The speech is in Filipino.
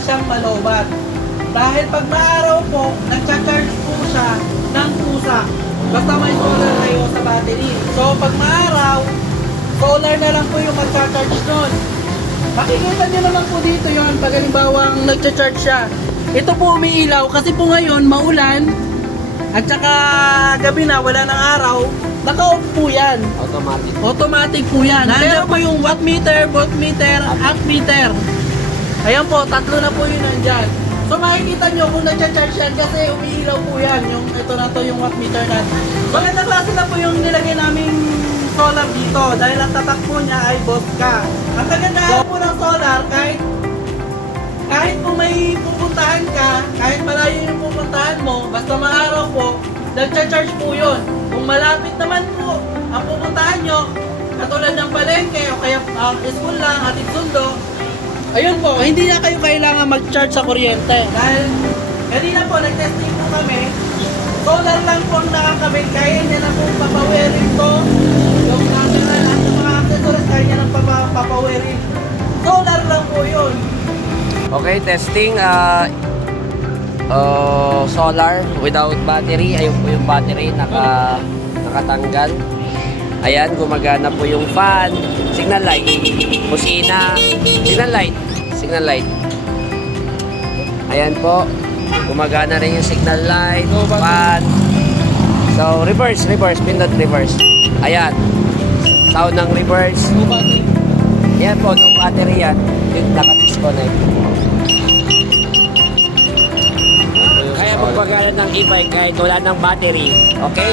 siyang malobat. Dahil pag maaraw po, nagcha-charge po siya ng pusa. Basta may solar kayo sa battery. So pag maaraw, solar na lang po yung magcha-charge nun. Makikita nyo naman po dito yon pag halimbawang nagcha-charge siya. Ito po umiilaw kasi po ngayon maulan at saka gabi na, wala ng araw. Naka-off po yan. Automatic. Automatic po yan. Nandiyan po yung watt meter, voltmeter, ammeter. Ayan po, tatlo na po yun nandyan. So makikita nyo kung nagcha-charge yan kasi umiilaw po yan. Yung, ito na to yung watt meter natin. Magandang klase na po yung nilagay naming solar dito dahil ang tatak po niya ay Bosca. Ang kagandahan po ng solar, kahit kung may pupuntahan ka, kahit malayo yung pupuntahan mo, basta maaraw po, nagcha-charge po yun. Kung malapit naman po ang pupuntahan nyo, katulad ng palengke o kaya school lang, atid sundo, ayun po, hindi na kayo kailangan mag-charge sa kuryente. Dahil kanina po, nag-testing po kami, solar lang po ang nakakabit, kaya niya na po papawirin to. Yung mga accessories, kaya niya na papawirin. Solar lang po yun. Okay, testing. Solar without battery. Ayun po yung battery, nakatanggal. Ayan, gumagana po yung fan, signal light, busina, signal light. Ayan po, gumagana rin yung signal light, fan. So, reverse, pindot reverse. Ayan, sound ng reverse. Yan po, no battery yan, yung naka-disconnect. Kaya magpagana ng e-bike kahit wala ng battery, okay?